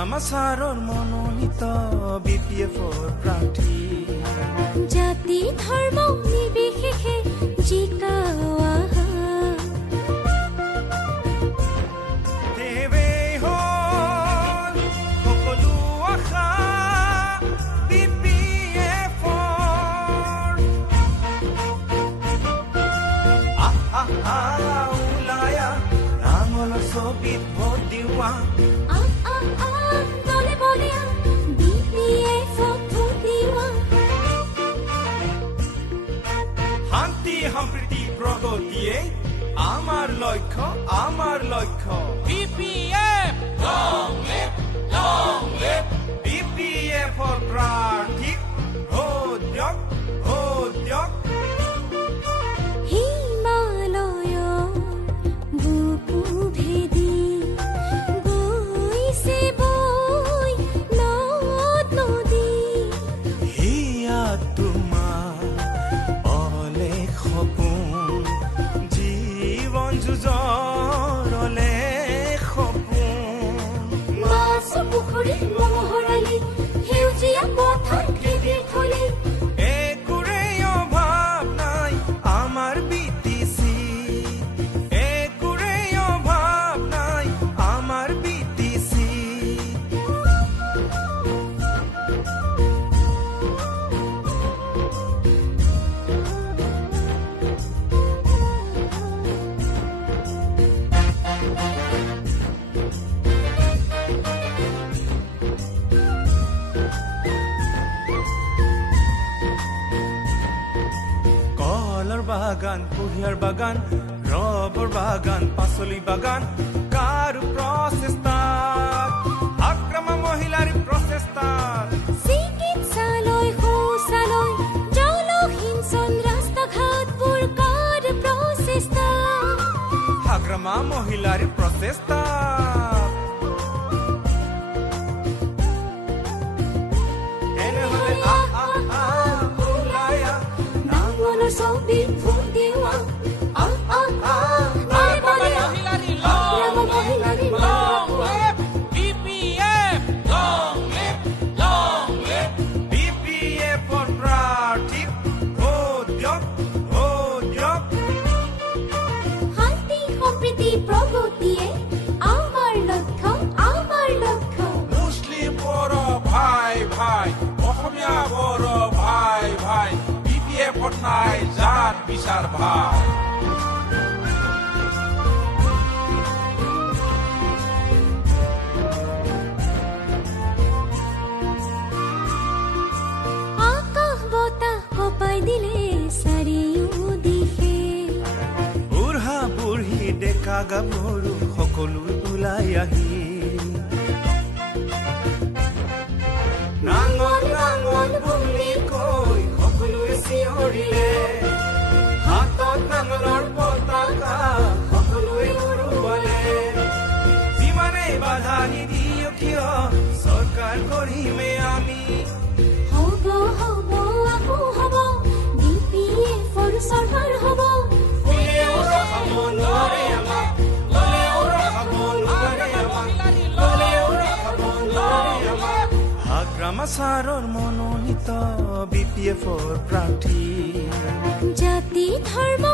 হাগ্ৰামাচাৰৰ মনোনীত BPFৰ প্ৰাৰ্থী জাতি ধৰ্ম নিৰ্বিশেষে জিকাৱা দেৱেই হ'ল সকলো আশা BPFৰ ওলায়া নাঙলৰ ছবিত ভোট দিওৱা দলে বলিয়া BPFক ভোট দিওৱা শান্তি সম্প্ৰীতি প্ৰগতিয়ে আমাৰ লক্ষ্য BPF long live BPFৰ প্ৰাৰ্থী ভোট দিয়ক হিমালয়ৰ বুকু ভেদি গৈছে বৈ নদ নদী হিয়া তোমাৰ অলেখ সপোন জীৱন যুঁজৰ অলেখ সপোন মাছ পুখুৰী মহৰালি সেউজীয়া পথাৰ খেতিৰ থলী একোৰেই অভাৱ নাই আমাৰ BTC একোৰেই অভাৱ নাই আমাৰ BTC কলৰ বাগান কুঁহিয়াৰ বাগান ৰবৰ বাগান পাচলি বাগান কাৰো প্ৰচেষ্টাত আক্ৰমা মহিলাৰ প্ৰচেষ্টাত চিকিৎসালয় শৌচালয় জলসিঞ্চন ৰাস্তা ঘাটবোৰ কাৰ প্ৰচেষ্টা আক্ৰমা মহিলাৰ প্ৰচেষ্টাত এনেহ'লে ওলায়া নাঙলৰ ছবিত ভোট দিওৱা দলে বলিয়া আক্ৰমা মহিলাৰী BPF long live BPFৰ প্ৰাৰ্থী ভোট দিয়ক শান্তি সম্প্ৰীতি প্ৰগতিয়ে আমাৰ লক্ষ্য মুছলিম বড় ভাই অসমীয়া বড় ভাই BPFত নাই জাত বিচাৰ ভাই আকাশ বতাহ কপাই দিলে চাৰিওদিশে বুঢ়া বুঢ়ী ডেকা গাভৰু সকলো ওলাই আহি নাঙল বুলি কৈ সকলোৱে চিঞৰিলে হাতত নাঙলৰ পতাকা সকলোৱে উৰুৱালে যিমানেই বাধা নিদিয়ক কিয় চৰকাৰ কৰিমে আমি হ'ব আকৌ হ'ব BPFৰ চৰকাৰ হ'ব কোনেও ৰখাব নোৱাৰে আমাক কোনেও ৰখাব নোৱাৰে আমাক হাগ্ৰামাচাৰৰ মনোনীত BPFৰ প্ৰাৰ্থী জাতি ধৰ্ম